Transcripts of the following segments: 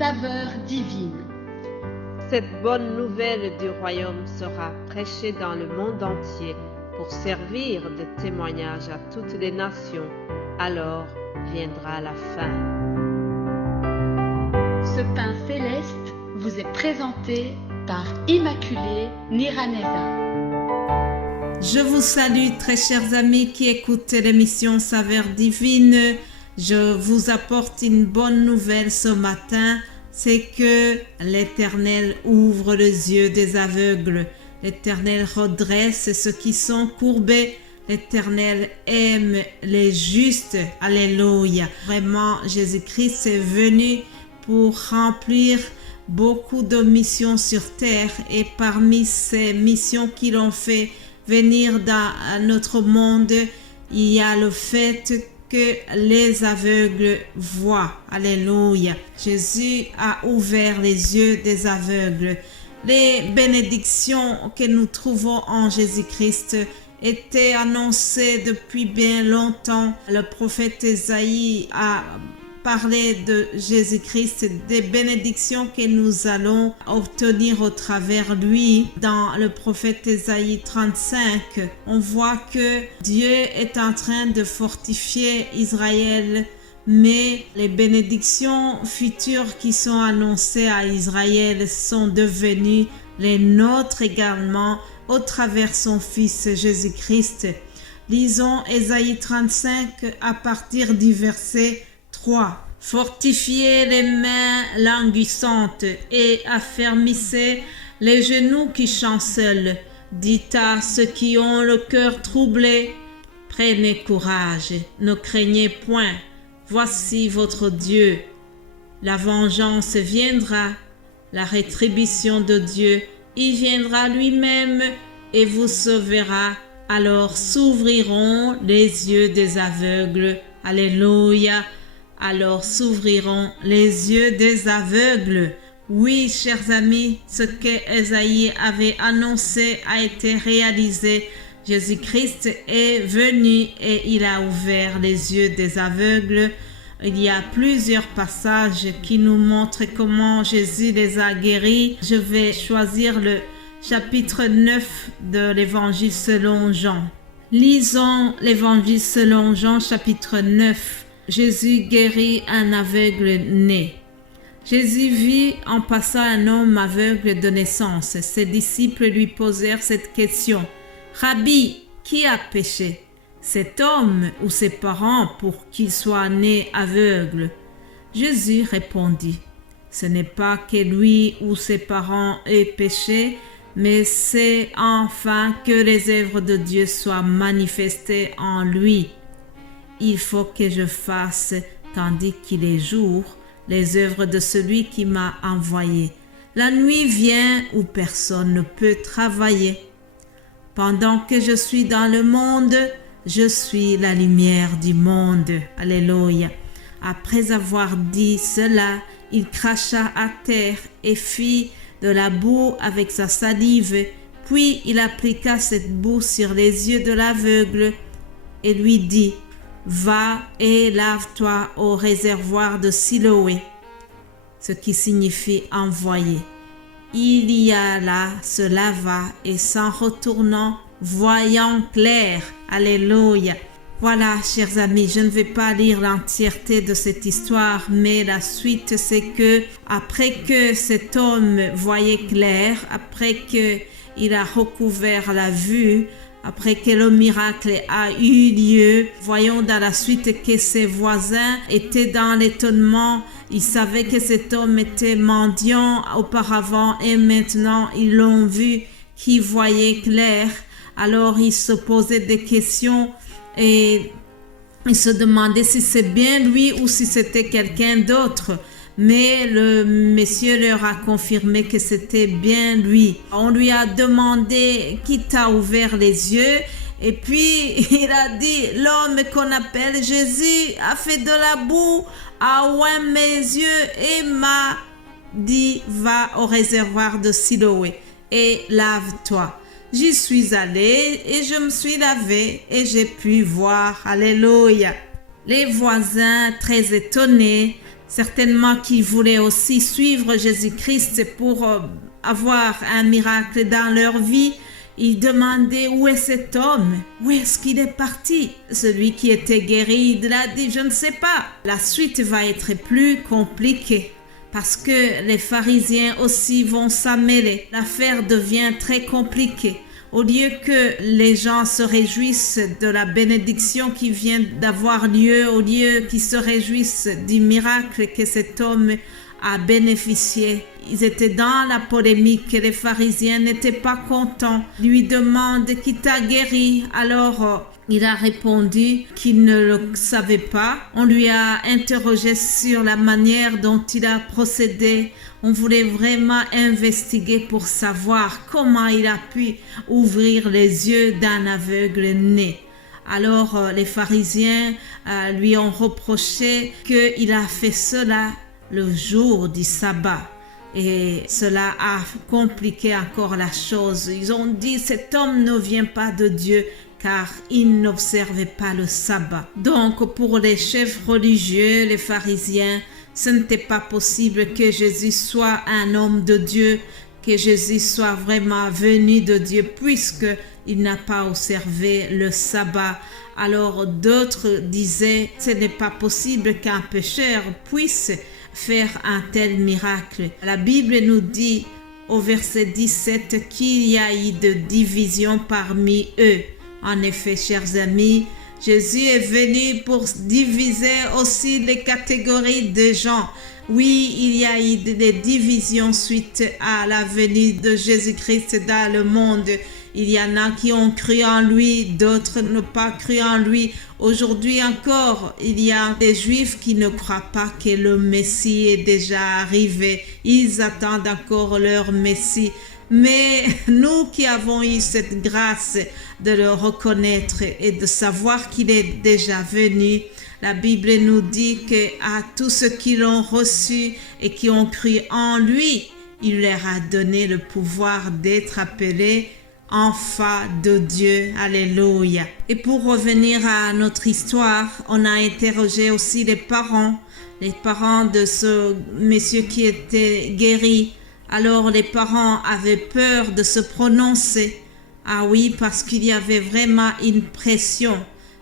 saveur divine. Cette bonne nouvelle du royaume sera prêchée dans le monde entier pour servir de témoignage à toutes les nations. Alors viendra la fin. Ce pain céleste vous est présenté par Immaculée Niraneza. Je vous salue très chers amis qui écoutent l'émission Saveur Divine. Je vous apporte une bonne nouvelle ce matin, c'est que l'Éternel ouvre les yeux des aveugles. L'Éternel redresse ceux qui sont courbés. L'Éternel aime les justes. Alléluia. Vraiment, Jésus-Christ est venu pour remplir beaucoup de missions sur terre, et parmi ces missions qu'il a fait venir dans notre monde, il y a le fait que les aveugles voient. Alléluia. Jésus a ouvert les yeux des aveugles. Les bénédictions que nous trouvons en Jésus-Christ étaient annoncées depuis bien longtemps. Le prophète Ésaïe a parler de Jésus-Christ, des bénédictions que nous allons obtenir au travers lui. Dans le prophète Ésaïe 35, on voit que Dieu est en train de fortifier Israël, mais les bénédictions futures qui sont annoncées à Israël sont devenues les nôtres également au travers son Fils Jésus-Christ. Lisons Ésaïe 35 à partir du verset 3. Fortifiez les mains languissantes et affermissez les genoux qui chancelent. Dites à ceux qui ont le cœur troublé, prenez courage, ne craignez point. Voici votre Dieu. La vengeance viendra, la rétribution de Dieu, il viendra lui-même et vous sauvera. Alors s'ouvriront les yeux des aveugles. Alléluia. Alors s'ouvriront les yeux des aveugles. Oui, chers amis, ce que Ésaïe avait annoncé a été réalisé. Jésus-Christ est venu et il a ouvert les yeux des aveugles. Il y a plusieurs passages qui nous montrent comment Jésus les a guéris. Je vais choisir le chapitre 9 de l'Évangile selon Jean. Lisons l'Évangile selon Jean, chapitre 9. Jésus guérit un aveugle né. Jésus vit en passant un homme aveugle de naissance. Ses disciples lui posèrent cette question. Rabbi, qui a péché, cet homme ou ses parents pour qu'il soit né aveugle? Jésus répondit. Ce n'est pas que lui ou ses parents aient péché, mais c'est enfin que les œuvres de Dieu soient manifestées en lui. Il faut que je fasse, tandis qu'il est jour, les œuvres de celui qui m'a envoyé. La nuit vient où personne ne peut travailler. Pendant que je suis dans le monde, je suis la lumière du monde. Alléluia. Après avoir dit cela, il cracha à terre et fit de la boue avec sa salive. Puis il appliqua cette boue sur les yeux de l'aveugle et lui dit: Va et lave-toi au réservoir de Siloé, ce qui signifie envoyé. Il y alla, se lava et s'en retournant, voyant clair. Alléluia. Voilà, chers amis, je ne vais pas lire l'entièreté de cette histoire, mais la suite, c'est que après que cet homme voyait clair, après qu'il a recouvert la vue, après que le miracle a eu lieu, voyons dans la suite que ses voisins étaient dans l'étonnement. Ils savaient que cet homme était mendiant auparavant et maintenant ils l'ont vu qui voyait clair. Alors ils se posaient des questions et ils se demandaient si c'est bien lui ou si c'était quelqu'un d'autre. Mais le monsieur leur a confirmé que c'était bien lui. On lui a demandé qui t'a ouvert les yeux. Et puis il a dit, l'homme qu'on appelle Jésus a fait de la boue, a oint mes yeux et m'a dit, va au réservoir de Siloé et lave-toi. J'y suis allée et je me suis lavée et j'ai pu voir. Alléluia. Les voisins, très étonnés, Certainement qu'ils voulaient aussi suivre Jésus-Christ pour avoir un miracle dans leur vie. Ils demandaient où est cet homme? Où est-ce qu'il est parti? Celui qui était guéri, il a dit, je ne sais pas. La suite va être plus compliquée parce que les pharisiens aussi vont s'ammêler. L'affaire devient très compliquée. Au lieu que les gens se réjouissent de la bénédiction qui vient d'avoir lieu, au lieu qu'ils se réjouissent du miracle que cet homme a bénéficié, ils étaient dans la polémique et les pharisiens n'étaient pas contents. Ils lui demandent qui t'a guéri. Alors il a répondu qu'il ne le savait pas. On lui a interrogé sur la manière dont il a procédé. On voulait vraiment investiguer pour savoir comment il a pu ouvrir les yeux d'un aveugle né. Alors les pharisiens lui ont reproché qu'il a fait cela le jour du sabbat. Et cela a compliqué encore la chose. Ils ont dit, cet homme ne vient pas de Dieu car il n'observait pas le sabbat. Donc pour les chefs religieux, les pharisiens, ce n'était pas possible que Jésus soit un homme de Dieu, que Jésus soit vraiment venu de Dieu puisqu'il n'a pas observé le sabbat. Alors d'autres disaient, ce n'est pas possible qu'un pécheur puisse faire un tel miracle. La Bible nous dit au verset 17 qu'il y a eu de division parmi eux. En effet, chers amis, Jésus est venu pour diviser aussi les catégories de gens. Oui, il y a eu des divisions suite à la venue de Jésus-Christ dans le monde. Il y en a qui ont cru en lui, d'autres n'ont pas cru en lui. Aujourd'hui encore, il y a des Juifs qui ne croient pas que le Messie est déjà arrivé. Ils attendent encore leur Messie. Mais nous qui avons eu cette grâce de le reconnaître et de savoir qu'il est déjà venu, la Bible nous dit qu'à tous ceux qui l'ont reçu et qui ont cru en lui, il leur a donné le pouvoir d'être appelés enfants de Dieu. Alléluia. Et pour revenir à notre histoire, on a interrogé aussi les parents de ce monsieur qui était guéri. Alors les parents avaient peur de se prononcer. Ah oui, parce qu'il y avait vraiment une pression.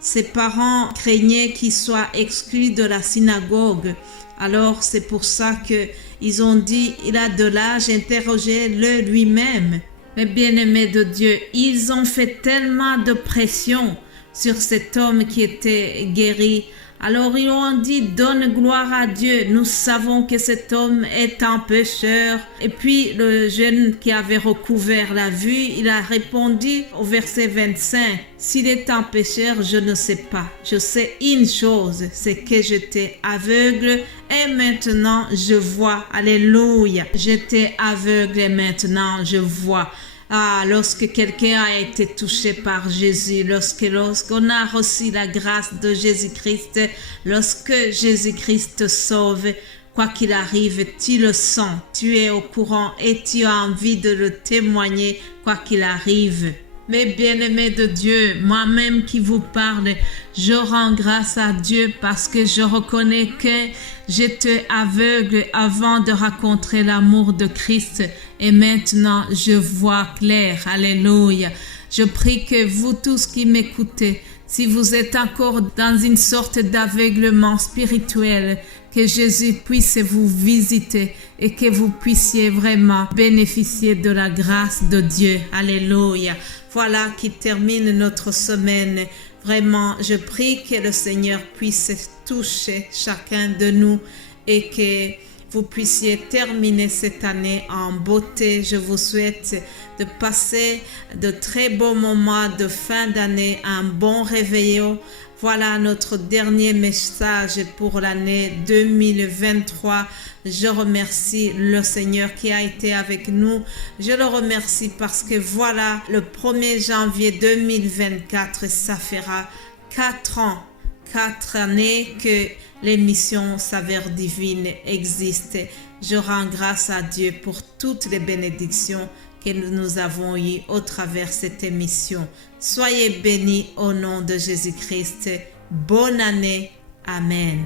Ses parents craignaient qu'il soit exclu de la synagogue. Alors c'est pour ça qu'ils ont dit, il a de l'âge, interrogez-le lui-même. Mais bien-aimés de Dieu, ils ont fait tellement de pression sur cet homme qui était guéri. Alors ils ont dit, donne gloire à Dieu. Nous savons que cet homme est un pécheur. Et puis le jeune qui avait recouvert la vue, il a répondu au verset 25, s'il est un pécheur, je ne sais pas. Je sais une chose, c'est que j'étais aveugle et maintenant je vois. Alléluia. J'étais aveugle et maintenant je vois. Ah, lorsque quelqu'un a été touché par Jésus, lorsqu'on a reçu la grâce de Jésus-Christ, lorsque Jésus-Christ te sauve, quoi qu'il arrive, tu le sens, tu es au courant et tu as envie de le témoigner, quoi qu'il arrive. Mes bien-aimés de Dieu, moi-même qui vous parle, je rends grâce à Dieu parce que je reconnais que j'étais aveugle avant de rencontrer l'amour de Christ et maintenant je vois clair. Alléluia. Je prie que vous tous qui m'écoutez, si vous êtes encore dans une sorte d'aveuglement spirituel, que Jésus puisse vous visiter et que vous puissiez vraiment bénéficier de la grâce de Dieu. Alléluia. Voilà qui termine notre semaine. Vraiment, je prie que le Seigneur puisse toucher chacun de nous et que vous puissiez terminer cette année en beauté. Je vous souhaite de passer de très beaux moments de fin d'année, un bon réveillon. Voilà notre dernier message pour l'année 2023. Je remercie le Seigneur qui a été avec nous. Je le remercie parce que voilà, le 1er janvier 2024, ça fera 4 ans, 4 années que l'émission Saveurs Divines existe. Je rends grâce à Dieu pour toutes les bénédictions que nous avons eues au travers de cette émission. Soyez bénis au nom de Jésus-Christ. Bonne année. Amen.